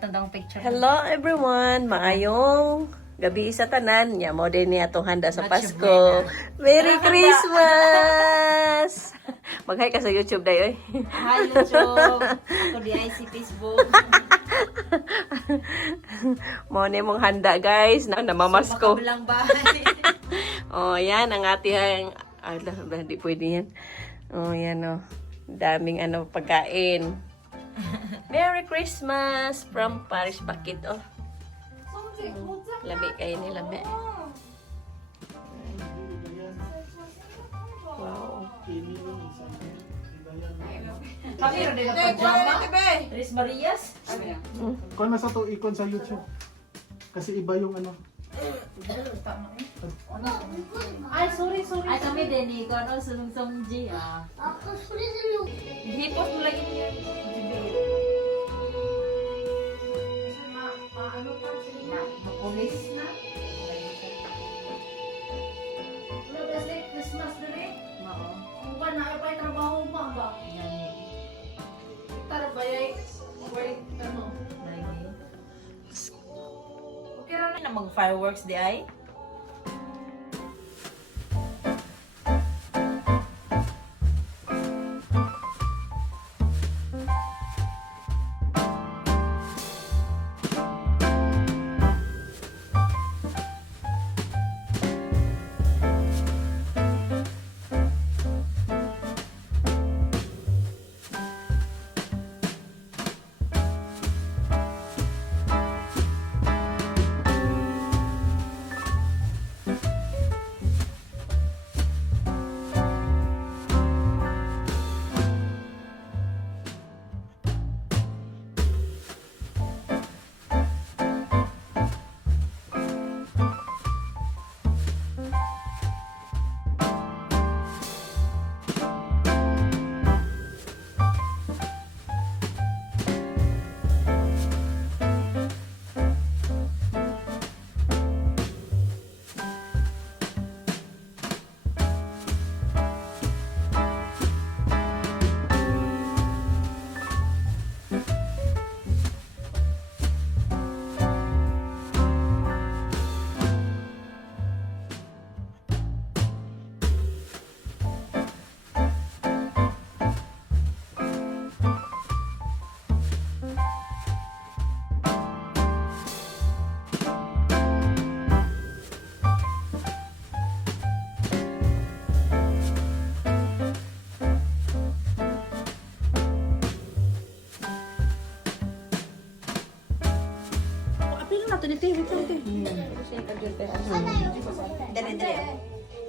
tandang picture. Hello everyone, maayong gabi sa tanan. Nya mo din ni atong handa sa Much Pasko. buena. Merry Christmas. Mag-hi ka sa YouTube day oy. Hi, YouTube. Ako di ay si Facebook. Mo ni mong handa guys na namamasko. Makabilang bahay. Oh, yan ang ating hindi pwede yan. Oh, yan oh. Daming pagkain. Merry Christmas from Paris Bakit oh. Labi kayo ni labi. Wow. Kami rin din ang pajama. Tres Marias. Kung nasa to ikon sa YouTube. Kasi iba yung Ay, sorry. Ay, kami din ni Kono Sung G. Hipos mo lagi niya. Mapulis na. Christmas dere. Mao. Kung ba na pa trabaho ba ba? Gani. Tarbayay. Wait, ano? Lagi. Okay ra Ano mag fireworks di ay?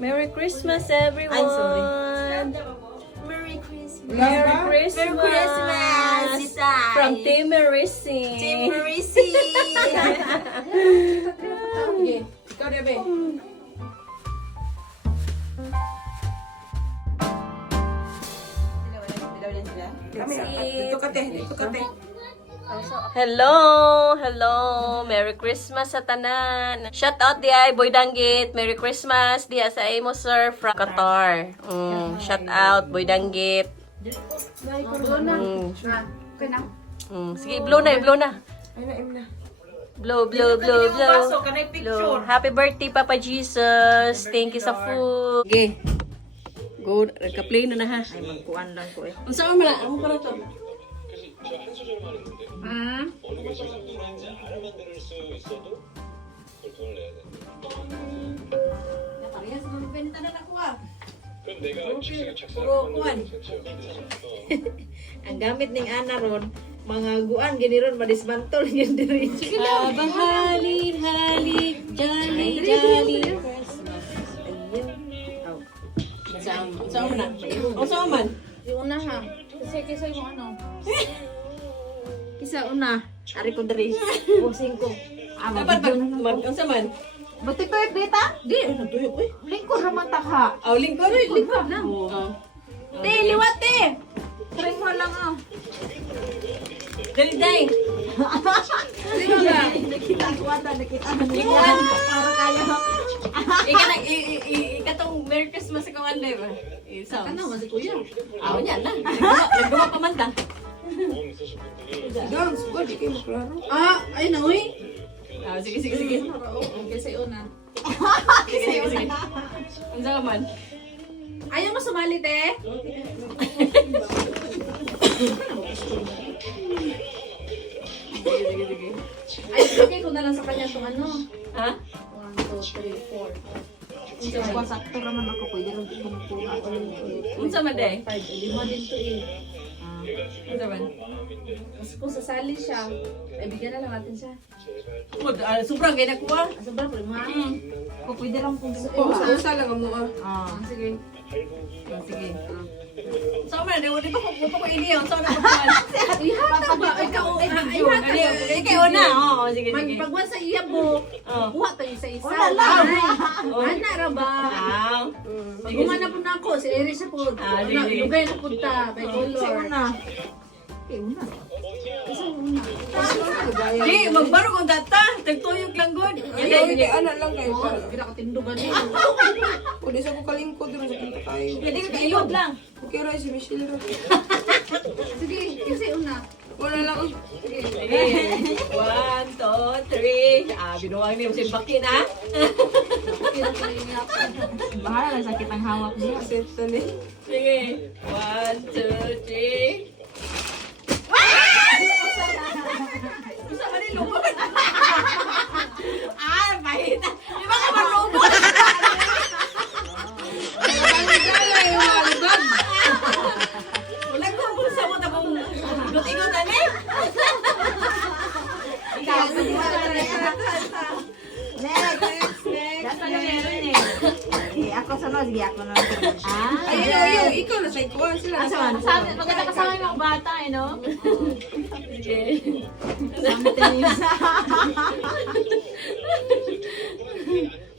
Merry Christmas everyone. Ay, sorry. Merry Christmas. Merry Christmas. Merry Christmas, Sisay. From Team Marisi. Team Marisi. Okay. Ikaw na be. Dito kate. Hello, Merry Christmas sa tanan. Shout out di ay Boy Danggit. Merry Christmas diha sa imo sir from Qatar. Shout out Boy Danggit. Blow na. Okay na. Sige, blow na. Blow. Baso kanay picture. Happy birthday Papa Jesus. Thank you sa food. Okay. Go, ka-play na ha. Ay magkuan lang ko eh. Unsa man na? Ako para to. Parehas magbenta na ako ah. Puro kuan. Ang gamit ning ana ron, mga guan giniron madismantle yun diri. Hali, jolly, Christmas. Ayun. Unsa man na? Unsa man? Yung una ha. Kasi yung ano. Isa una, ari ko diri. Pusing ko. Dapat unsa man? Buti ko yung data? Di ano tuyo ko eh. Lingkod naman ta ha. Aw lingkod lang. Oh. Te, liwat te. Try mo lang ah. Dali day. Di ba ga? Nakita ko ata, nakita ko. Para kaya. Ikatong Merry Christmas sa kawan ba? Isa. Ano, mas kuya. Aw nya na. Nagduwa pa man ta. Dance, di kayo maklaro. Ah, ay na, uy. Ah, sige. Kasi una. Sige. Ang ka man. Ayaw mo sumali, te? Sige. Ay, okay ko na lang sa kanya itong ano. Ha? 1, 2, 3, 4. Kung sakto naman ako, pwede rin kumukuha ako ng Unsa man day? 5, 5 din to eh. Unsa man? Kasi kung sasali siya, ay bigyan na lang natin siya. Sobrang kay nakuha. Asa ba, prima? Kung pwede lang Usa, usa lang mo ah. Ah. Sige. Sige. So man, di ba ko ini yung so na pagkuhan. Ihata ba? Ikaw, ihata. Ikaw na. Oo, sige. Pagwan sa iya mo, Oh. buha tayo isa-isa. Wala lang. Ana ra ba? Ah. Pag na po na ako, si Iris sa po. Ah, sige. Lugay na po ta, by Kasi color. una. Okay, una. Di, magbaro kung data. Tagtuyog lang good. Hindi, anak lang kayo. Oh, gina ka tindugan niya. Pwede sa ko kalingkod rin sa kinta kayo. Hindi ka kailog lang. Okay, rin si Michelle rin. Sige, kasi una. Wala lang. Sige. 1, 2, 3. Ah, binuwang niyo si Bakin ha. Bahala lang sakit ang hawak niya. Seta ni. Sige. 1, 2, 3. Gusto ba rin lumabas? Ah, mahina. Di ba ka marunong? Wala ko kung sa mo tapong ikot-ikotan eh. Ikaw, sige Dapat na meron eh. Ako sunod, sige ako na. Ayun, ikaw na sa ikuan sila. Sabi, maganda kasama yung mga bata, eh, no? Sige.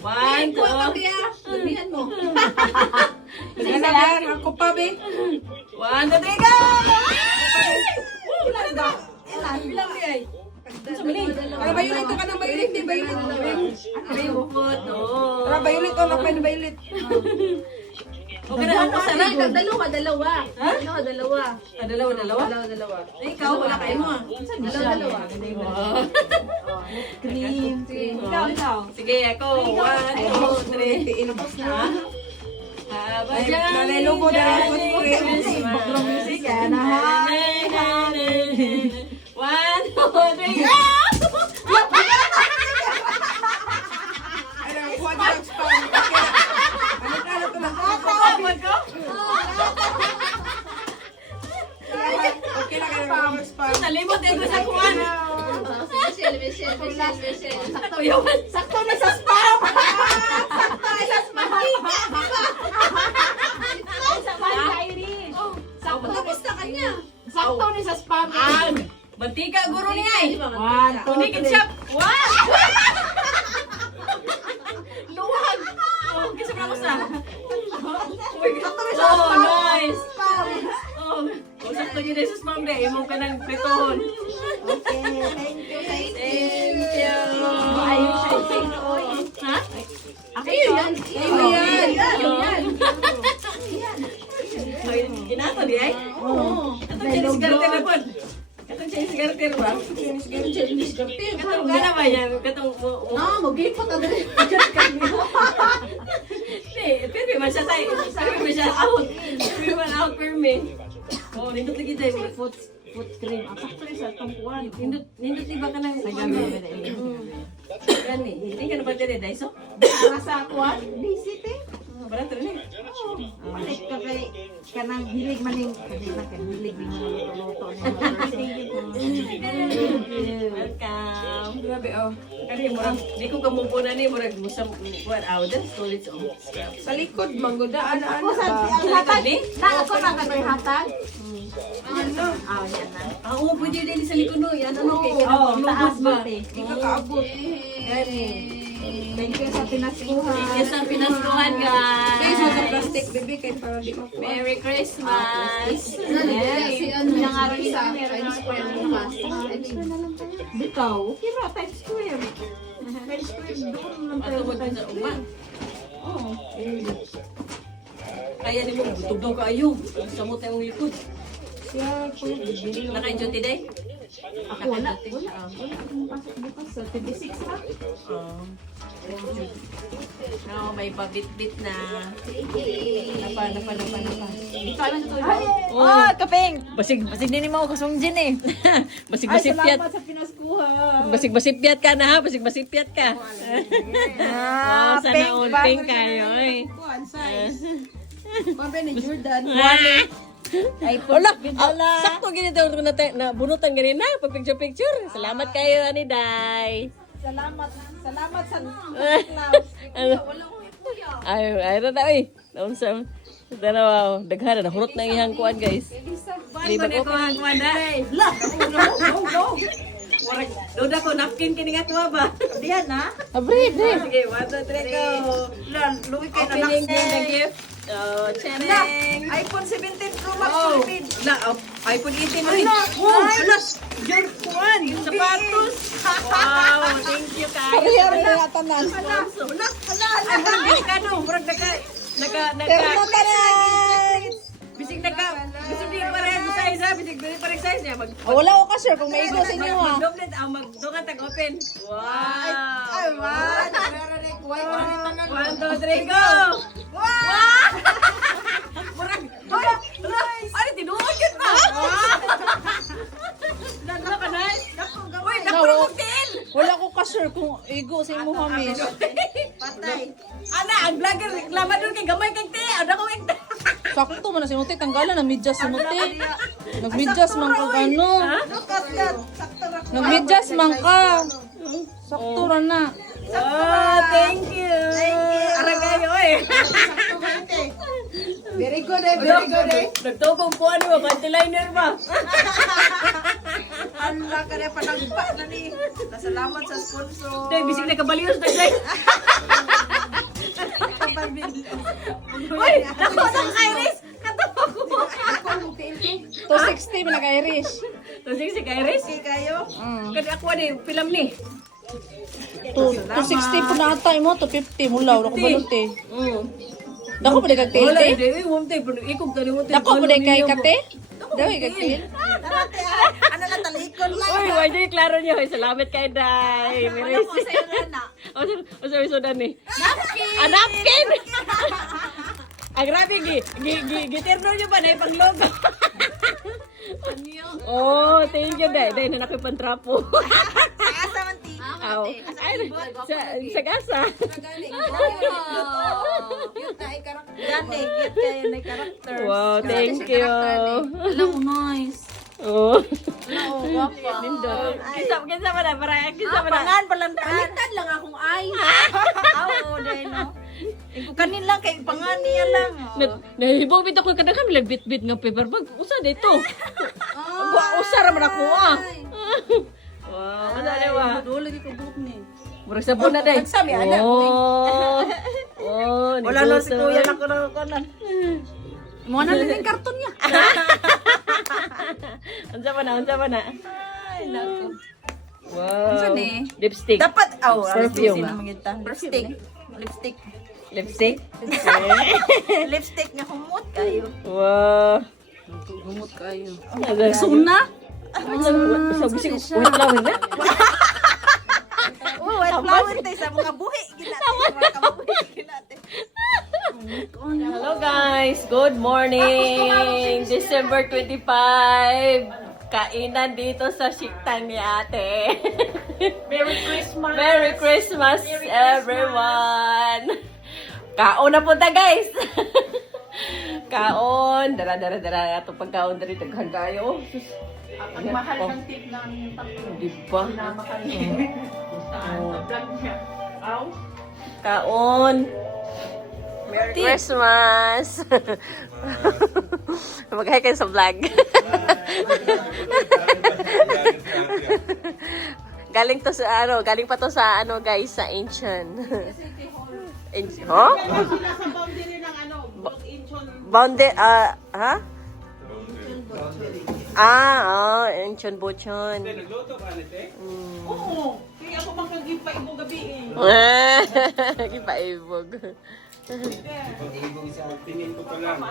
One, two. Kaya, damihan mo. Ganagan, ako pa be. 1, 2, 3, go! Woo! Lang ba? Bilang di ay. Sa mali. Para violet ka ng violet, di violet. Ribot. Oh. Para violet o napay na violet. Okay na ako sana. Dalawa. Dalawa. Dalawa. Ikaw, wala kayo mo. Dalawa. Cream. Ikaw. Sige, ako. 1, 2, 3. Inabos na. Haba Ay, dyan. nalelo ko na ako ng Background music. Yan na ha. 1, 2, 3. Ay, nakakuha niya ang spam. Ano to lang? Tawag ko? Okay na kayo ang spam. Nalimot din ko sa kuwan. Michelle. Sakto yun. Sakto na sa spam. Sa bahay kayo rin. Tapos na kanya. Sakto ni sa spam. Mantika guro niya eh. 1, 2, Tunikin siya. Wow! Luwag! Oh, kisa mo sa. Oh, nice! Oh, sakto yun eh sa spam day. Imong ka ng pritohon. Thank you. Ayun siya yung Ha? Ayun yan. Ginato di ay? Oo. Ito Chinese garter na po. Ito Chinese garter ba? Katong gana ba yan? Katong Mag-ipot na dali. Pero man siya tayo. Pero man siya out. Pero man out for me. Oh, nindot lagi tayo. foot cream. Ang sakto ni sa tungkuan. Nindot iba ka ng yan eh. Hindi ka na ba dire daiso? Nasa kuwan. Visit eh. Barato rin eh. Balik ka kay kanang hilig maning kasi na kay hilig din mo luto Welcome. Grabe oh. Kani murag di ko kamumpunan ni murag musam kuan awdan storage on. Sa likod manggodaan Ako sa hatag. Na ako na ka hatag. ano? Ah, yan na. Ah, oo, pwede din sa likod no. Yan ano kay Oo, taas ba? ba? Di ka kaabot. Thank you sa pinaskuhan. Yes, ang pinaskuhan Guys, sa guys. plastic baby kay para di makuha. Merry Christmas. Si ano Yung nga aking sa meron Times ako Square yung bukas. Bitaw. Okay ba? Times Square. Times Square doon lang tayo Patungod sa Times sa Square. uma. Kaya ni mo butog daw kayo. Sa mo tayong likod. Naka-duty day? Ako wala. Wala akong pasok bukas sa 26 ha. No, may pabit-bit na. Napa. Ikaw lang sa Oh, kapeng. Basig din mo ako kasungjin eh. Basig-basipyat. Salamat sa pinaskuha. Basig-basipyat ka na ha, basig-basipyat ka. Oh, sana all pink kayo eh. Kuan size. Pambe ni Jordan. Ay, Wala, sakto ganito na bunutan ganina, pag-picture-picture. Salamat kayo, Ani Day. Salamat sa Ano? Ay, na eh. Naunsa. Dalawa, daghan na hurot na iyang kuan, guys. Di ba ko ang kuan da? Duda ko napkin kini nga tuwa ba? diyan na. Abre, bre. Sige, 1, 2, 3, go. Luwi kayo na Opening nakse. the gift. Oh, cheneng. iPhone 17 Pro Max Oh, Philippines. na iPhone 18 na rin. Your kuan. Sapatos. Wow, thank you kayo. Parehar na yatanan. Ay, murag delikado. Murag bisig di pareho sa size ha. Bisig di pareho size niya. Wala ko ka sir kung maigo sa inyo ha. Mag-doblet, magdungan tag-open. Wow. Ay, man. 1, 2, 3, go! Murag, ano, tinuod yun ba? Ano ka na? Uy, nakulong til! Wala ko ka sir kung igo sa inyo ha miss. Patay. Ana, ang vlogger, reklama doon kay gamay kang te. Ano ko yung Sakto man na si Muti tanggalan na medyas si Muti. Nagmedyas man ka ano. Look at that. Sakto ra ko. Nagmedyas man ka. Sakto ra na. Oh, thank you. Aragayo eh. Very good eh, very good eh. Nagtokong po ano ba? Pantiliner ba? Ala ka na panagpa na ni. Salamat sa sponsor. Day, bisig na kabalios na day. Uy, nako na Iris. Katawa ko. 260 man nag-Irish. Tusig si Iris. Okay kayo? Kasi ako ni film ni. 260 po na ata mo, 250 mula. Wala ko baluti. Dako mo kag Wala, tilte? hindi. Huwag tayo. Ikog tali mo tayo. Dako mo kay kate? Daw kag tilte? Ano na talikon lang? Uy, why do you klaro niyo? Salamat kay Day. Wala mo sa'yo na. O sorry, sodan ni. Napkin! Ah, napkin! Ah, grabe, gitirno niyo ba na ipang logo? Oh, thank you, Day. Day, nanak yung pantrapo. Asa man ti. Aw. Ay, sa gasa. Cute na i-karakter. Gani, cute kayo na i-karakter. Wow, thank you. Alam mo, nice. Oh. Oo, wapa. Kinsa ba na? Para kinsa ba na? Pangan, palantaan. lang akong ay. Oo, dahil no. Kanin lang, kay pangan niya lang. Nahibog bit ako kada kami bit-bit nga paper bag. Usa dito. Usa ra man ako ah. Wow, ano lewa? Wala di ko buhok ni. Murag sabon na day. Nagsami, anak. Oh. Oh, Wala na si kuya na ko na kanan. Mga na lang karton niya. Unsa ba na? Unsa ba na? Ay, naku. Wow. ni? Lipstick. Dapat, Perfume. Lipstick. Lipstick. Lipstick? Lipstick nga humot kayo. Wow. Gumot kayo. Suna? Sa bisig wait lang na. Oh, white flower tayo sa mga buhi. Mga kabuhi. Hello guys, good morning. December 25. Kainan dito sa Shiktan ni Ate. Merry Christmas. Merry Christmas everyone. Kaon na punta guys. Kaon, dara ato pagkaon diri daghan kayo. Ang mahal ng tip ng tatlo. Di ba? Kaon. Merry Christmas! Mag-hi kayo sa vlog. Galing to sa galing pa to sa guys, sa Incheon. Huh? Nasa boundary ng Incheon. Boundary, ha? Incheon Bocheon. Nagluto ka nite? Oo. Kaya ako makagipaibo gabi Ipaibog. Tingin ko pa lang.